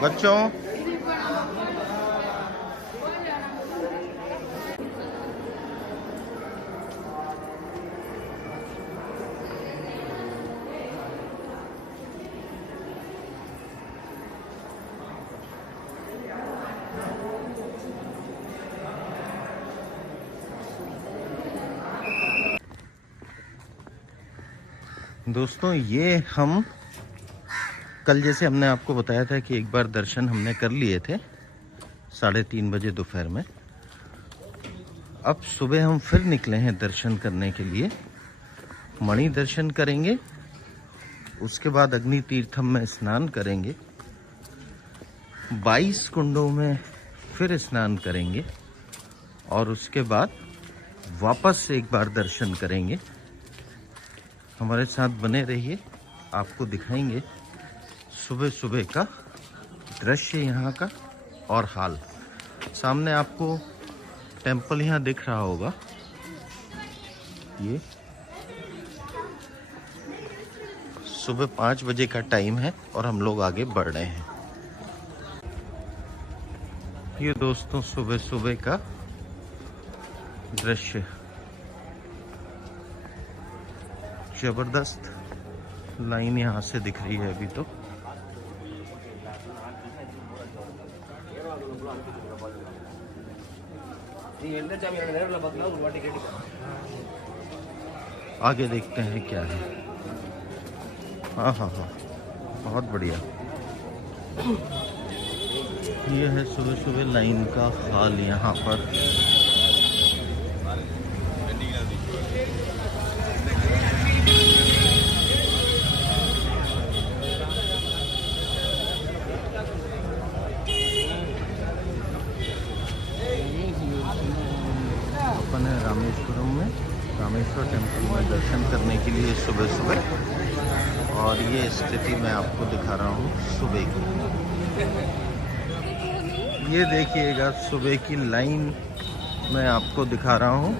बच्चों दोस्तों, ये हम कल जैसे हमने आपको बताया था कि एक बार दर्शन हमने कर लिए थे 3:30 बजे दोपहर में। अब सुबह हम फिर निकले हैं दर्शन करने के लिए। मणि दर्शन करेंगे, उसके बाद अग्नि तीर्थम में स्नान करेंगे, 22 कुंडों में फिर स्नान करेंगे और उसके बाद वापस एक बार दर्शन करेंगे। हमारे साथ बने रहिए, आपको दिखाएंगे सुबह सुबह का दृश्य यहाँ का और हाल। सामने आपको टेंपल यहाँ दिख रहा होगा। ये सुबह 5 बजे का टाइम है और हम लोग आगे बढ़ रहे हैं। ये दोस्तों सुबह सुबह का दृश्य, जबरदस्त लाइन यहाँ से दिख रही है अभी तो। आगे देखते हैं क्या है। हाँ हाँ हाँ, बहुत बढ़िया। ये है सुबह सुबह लाइन का हाल यहाँ पर। अपन है रामेश्वरम में, रामेश्वर टेम्पल में दर्शन करने के लिए सुबह सुबह। और ये स्थिति मैं आपको दिखा रहा हूँ सुबह की। ये देखिएगा सुबह की लाइन मैं आपको दिखा रहा हूँ।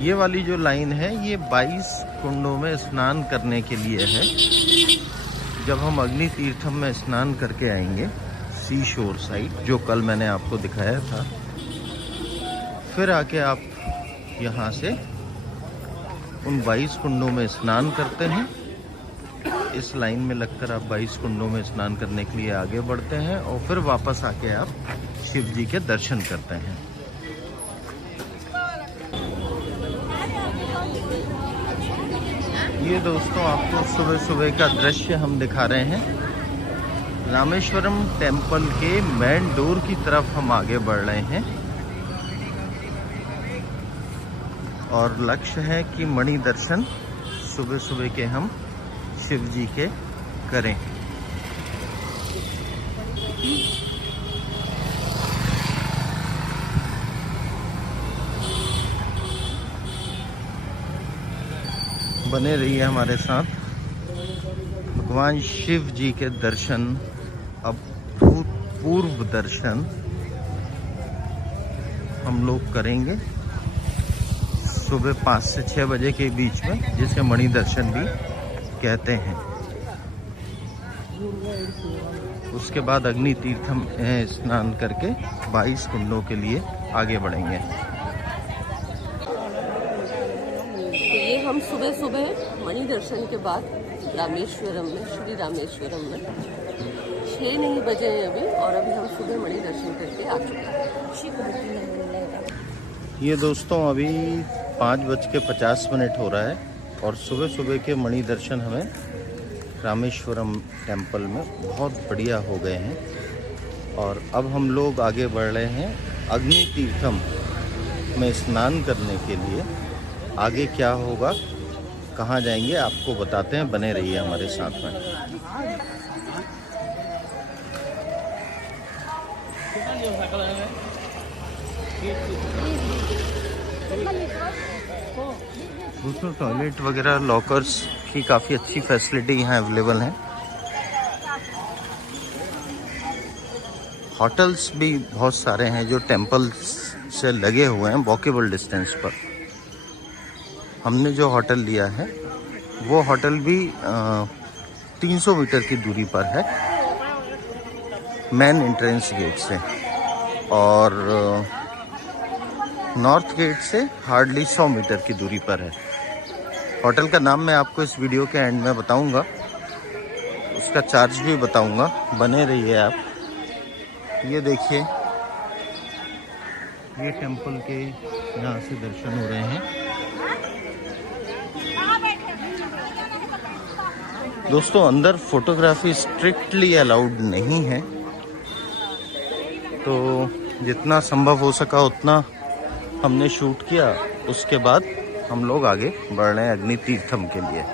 ये वाली जो लाइन है ये 22 कुंडों में स्नान करने के लिए है। जब हम अग्नि तीर्थम में स्नान करके आएंगे सी शोर साइड, जो कल मैंने आपको दिखाया था, फिर आके आप यहाँ से उन 22 कुंडों में स्नान करते हैं। इस लाइन में लगकर आप 22 कुंडों में स्नान करने के लिए आगे बढ़ते हैं और फिर वापस आके आप शिव जी के दर्शन करते हैं। ये दोस्तों आपको सुबह सुबह का दृश्य हम दिखा रहे हैं। रामेश्वरम टेम्पल के मेन डोर की तरफ हम आगे बढ़ रहे हैं और लक्ष्य है कि मणि दर्शन सुबह सुबह के हम शिव जी के करें। बने रहिए हमारे साथ। भगवान शिव जी के दर्शन, अब भूतपूर्व दर्शन हम लोग करेंगे सुबह 5 से 6 बजे के बीच में, जिसे मणि दर्शन भी कहते हैं। उसके बाद अग्नि तीर्थम में स्नान करके 22 कुंडों के लिए आगे बढ़ेंगे। तो ये हम सुबह सुबह मणि दर्शन के बाद रामेश्वरम में, श्री रामेश्वरम में 6 नहीं बजे हैं अभी, और अभी हम सुबह मणि दर्शन करके आ चुके हैं। ये दोस्तों अभी 5:50 हो रहा है और सुबह सुबह के मणि दर्शन हमें रामेश्वरम टेम्पल में बहुत बढ़िया हो गए हैं। और अब हम लोग आगे बढ़ रहे हैं अग्नि तीर्थम में स्नान करने के लिए। आगे क्या होगा, कहाँ जाएंगे, आपको बताते हैं। बने रहिए हमारे साथ में। दोस्तों टॉयलेट वगैरह, लॉकर्स की काफ़ी अच्छी फैसिलिटी यहाँ अवेलेबल है। होटल्स भी बहुत सारे हैं जो टेम्पल से लगे हुए हैं वॉकेबल डिस्टेंस पर। हमने जो होटल लिया है वो होटल भी 300 मीटर की दूरी पर है। मेन एंट्रेंस गेट से, और नॉर्थ गेट से हार्डली 100 मीटर की दूरी पर है। होटल का नाम मैं आपको इस वीडियो के एंड में बताऊंगा, उसका चार्ज भी बताऊंगा, बने रहिए आप। ये देखिए, ये टेंपल के यहाँ से दर्शन हो रहे हैं। दोस्तों, अंदर फोटोग्राफी स्ट्रिक्टली अलाउड नहीं है, तो जितना संभव हो सका उतना हमने शूट किया। उसके बाद हम लोग आगे बढ़ रहे हैं अग्नि तीर्थम के लिए।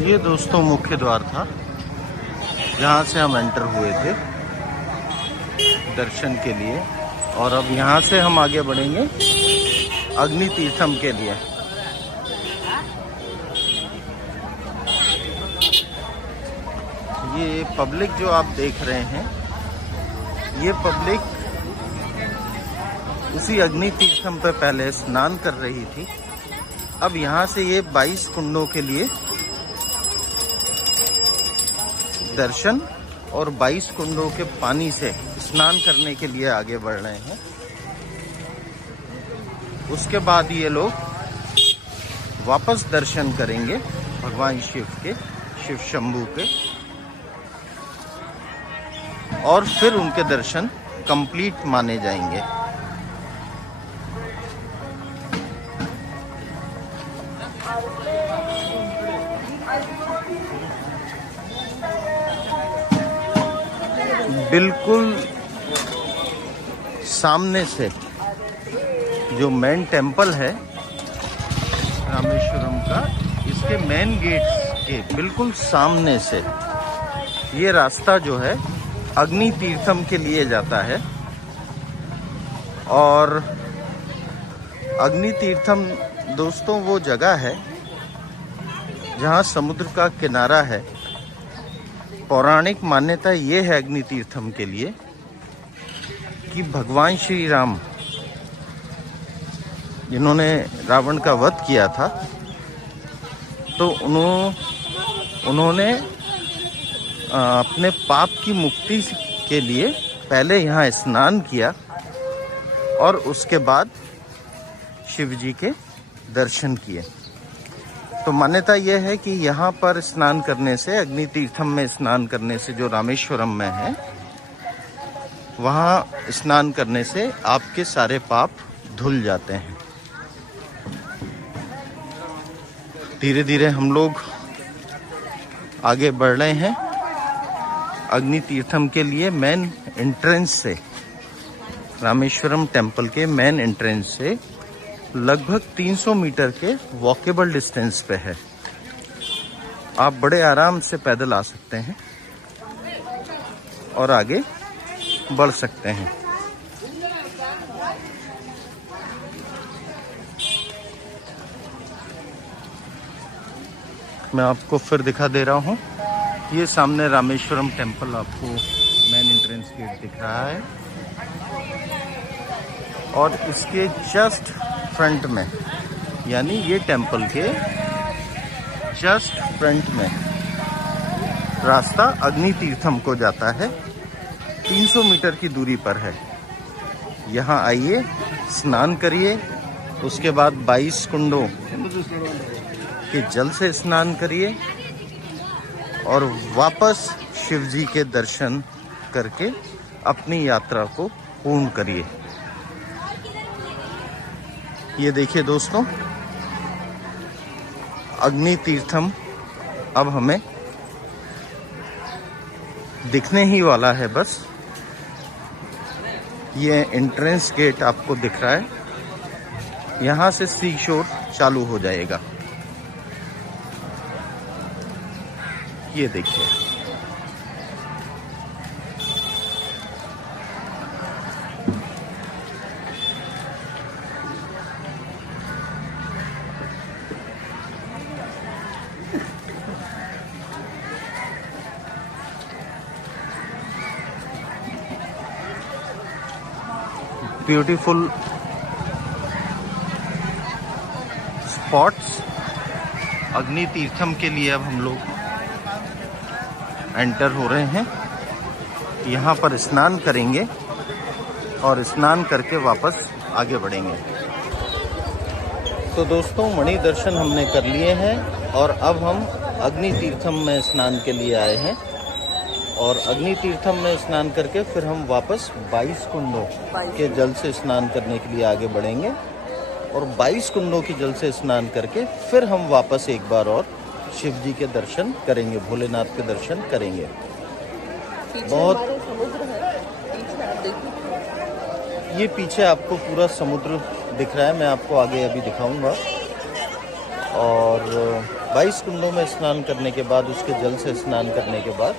ये दोस्तों मुख्य द्वार था, जहाँ से हम एंटर हुए थे दर्शन के लिए, और अब यहाँ से हम आगे बढ़ेंगे अग्नि तीर्थम के लिए। ये पब्लिक जो आप देख रहे हैं, ये पब्लिक उसी अग्नि तीर्थम पे पहले स्नान कर रही थी। अब यहाँ से ये 22 कुंडों के लिए दर्शन और 22 कुंडों के पानी से स्नान करने के लिए आगे बढ़ रहे हैं। उसके बाद ये लोग वापस दर्शन करेंगे भगवान शिव के, शिव शंभू के, और फिर उनके दर्शन कंप्लीट माने जाएंगे। बिल्कुल सामने से जो मेन टेंपल है रामेश्वरम का, इसके मेन गेट के बिल्कुल सामने से ये रास्ता जो है अग्नि तीर्थम के लिए जाता है। और अग्नि तीर्थम दोस्तों वो जगह है जहाँ समुद्र का किनारा है। पौराणिक मान्यता ये है अग्नि तीर्थम के लिए कि भगवान श्री राम जिन्होंने रावण का वध किया था, तो उन्होंने अपने पाप की मुक्ति के लिए पहले यहाँ स्नान किया और उसके बाद शिव जी के दर्शन किए। तो मान्यता यह है कि यहाँ पर स्नान करने से, अग्नि तीर्थम में स्नान करने से, जो रामेश्वरम में है, वहाँ स्नान करने से आपके सारे पाप धुल जाते हैं। धीरे धीरे हम लोग आगे बढ़ रहे हैं अग्नि तीर्थम के लिए। मेन एंट्रेंस से, रामेश्वरम टेम्पल के मेन एंट्रेंस से लगभग 300 मीटर के वॉकेबल डिस्टेंस पे है। आप बड़े आराम से पैदल आ सकते हैं और आगे बढ़ सकते हैं। मैं आपको फिर दिखा दे रहा हूँ। ये सामने रामेश्वरम टेम्पल आपको मेन एंट्रेंस गेट दिख रहा है, और इसके जस्ट फ्रंट में, यानी ये टेम्पल के जस्ट फ्रंट में रास्ता अग्नि तीर्थम को जाता है। 300 मीटर की दूरी पर है। यहाँ आइए, स्नान करिए, उसके बाद 22 कुंडों के जल से स्नान करिए और वापस शिव जी के दर्शन करके अपनी यात्रा को पूर्ण करिए। ये देखिए दोस्तों, अग्नि तीर्थम अब हमें दिखने ही वाला है। बस ये एंट्रेंस गेट आपको दिख रहा है, यहाँ से सी शोर चालू हो जाएगा। ये देखिए, ब्यूटीफुल स्पॉट्स। अग्नि तीर्थम के लिए अब हम लोग एंटर हो रहे हैं। यहाँ पर स्नान करेंगे और स्नान करके वापस आगे बढ़ेंगे। तो दोस्तों, मणि दर्शन हमने कर लिए हैं और अब हम अग्नि तीर्थम में स्नान के लिए आए हैं। और अग्नि तीर्थम में स्नान करके फिर हम वापस 22 कुंडों के जल से स्नान करने के लिए आगे बढ़ेंगे। और 22 कुंडों के जल से स्नान करके फिर हम वापस एक बार और शिव जी के दर्शन करेंगे, भोलेनाथ के दर्शन करेंगे। बहुत समुद्र है पीछे, आप देखिए। ये पीछे आपको पूरा समुद्र दिख रहा है, मैं आपको आगे अभी दिखाऊंगा। और 22 कुंडों में स्नान करने के बाद, उसके जल से स्नान करने के बाद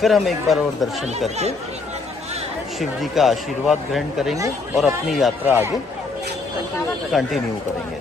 फिर हम एक बार और दर्शन करके शिव जी का आशीर्वाद ग्रहण करेंगे और अपनी यात्रा आगे कंटिन्यू करेंगे।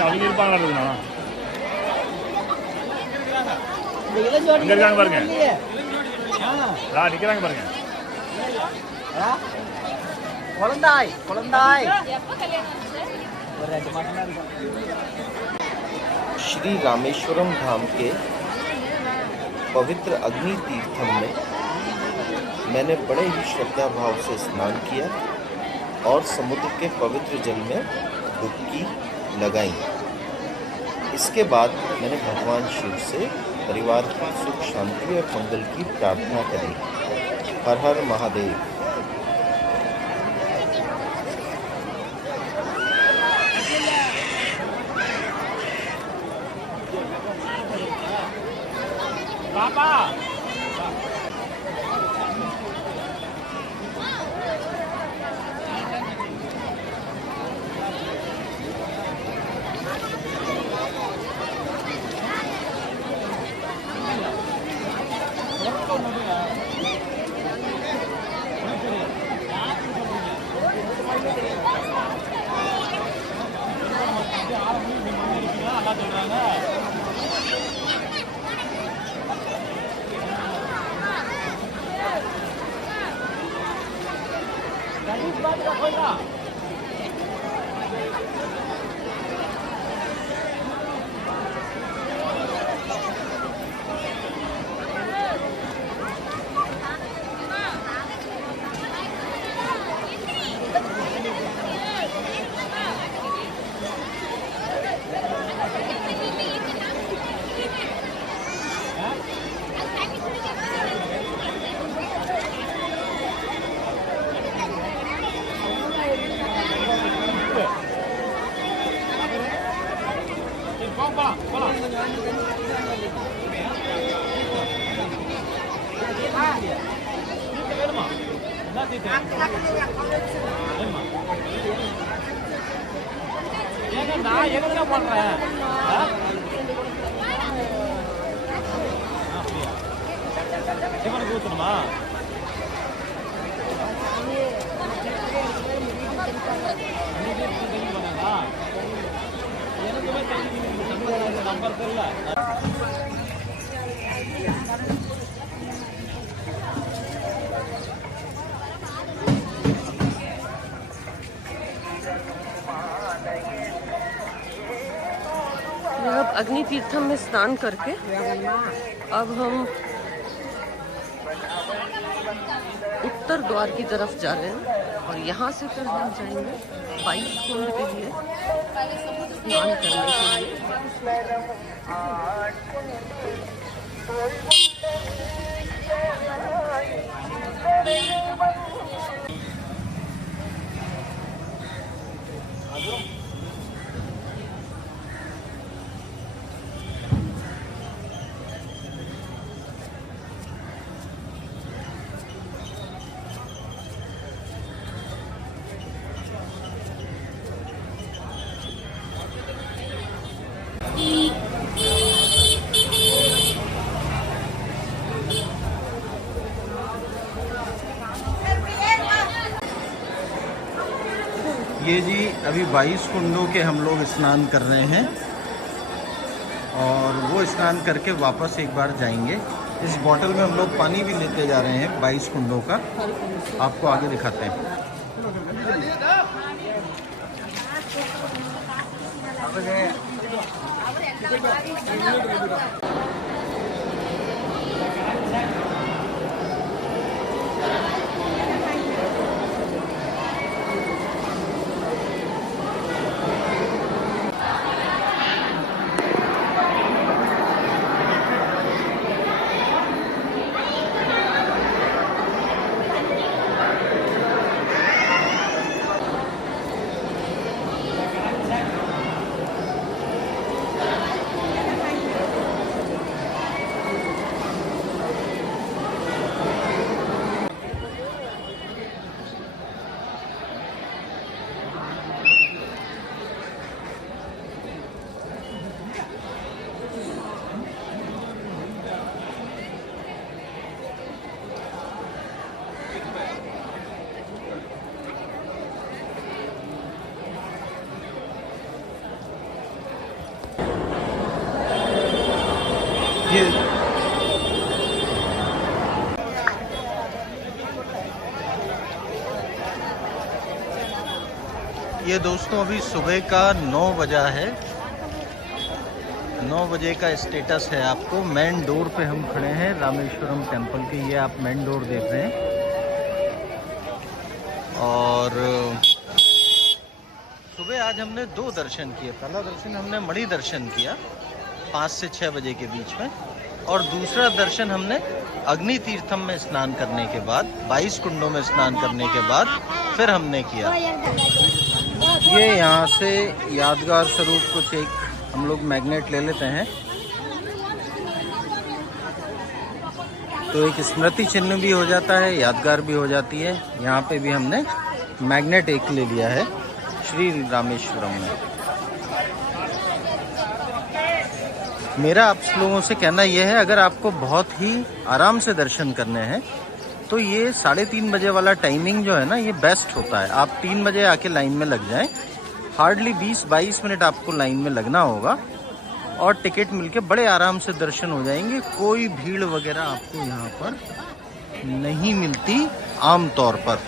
அவங்க இருப்பாங்க பாருங்க, நிக்கிறாங்க பாருங்க। குழந்தாய் श्री रामेश्वरम धाम के पवित्र अग्नि तीर्थम में मैंने बड़े ही श्रद्धा भाव से स्नान किया और समुद्र के पवित्र जल में डुबकी लगाई। इसके बाद मैंने भगवान शिव से परिवार की सुख शांति और मंगल की प्रार्थना करी। हर हर महादेव। पापा நான் எங்க பண்றேன் ஊத்தணுமா अब अग्नि तीर्थम में स्नान करके अब हम उत्तर द्वार की तरफ जा रहे हैं और यहाँ से फिर हम जाएंगे 22 कुंड के लिए स्नान करने के लिए। ये जी अभी 22 कुंडों के हम लोग स्नान कर रहे हैं और वो स्नान करके वापस एक बार जाएंगे। इस बोतल में हम लोग पानी भी लेते जा रहे हैं 22 कुंडों का, आपको आगे दिखाते हैं। ये दोस्तों अभी सुबह का 9 बजा है। 9 बजे का स्टेटस है। आपको मेन डोर पे हम खड़े हैं रामेश्वरम टेम्पल के। ये आप मेन डोर देख रहे हैं और सुबह आज हमने 2 दर्शन किए। पहला दर्शन हमने मणि दर्शन किया 5 से 6 बजे के बीच में और दूसरा दर्शन हमने अग्नि तीर्थम में स्नान करने के बाद 22 कुंडों में स्नान करने के बाद फिर हमने किया। ये यहाँ से यादगार स्वरूप कुछ एक हम लोग मैग्नेट ले लेते हैं तो एक स्मृति चिन्ह भी हो जाता है, यादगार भी हो जाती है। यहाँ पे भी हमने मैग्नेट एक ले लिया है श्री रामेश्वरम में। मेरा आप लोगों से कहना यह है, अगर आपको बहुत ही आराम से दर्शन करने हैं तो ये 3:30 बजे वाला टाइमिंग जो है ना, ये बेस्ट होता है। आप 3 बजे आके लाइन में लग जाएं। हार्डली 20-22 मिनट आपको लाइन में लगना होगा और टिकट मिलके बड़े आराम से दर्शन हो जाएंगे। कोई भीड़ वगैरह आपको यहाँ पर नहीं मिलती आम तौर पर।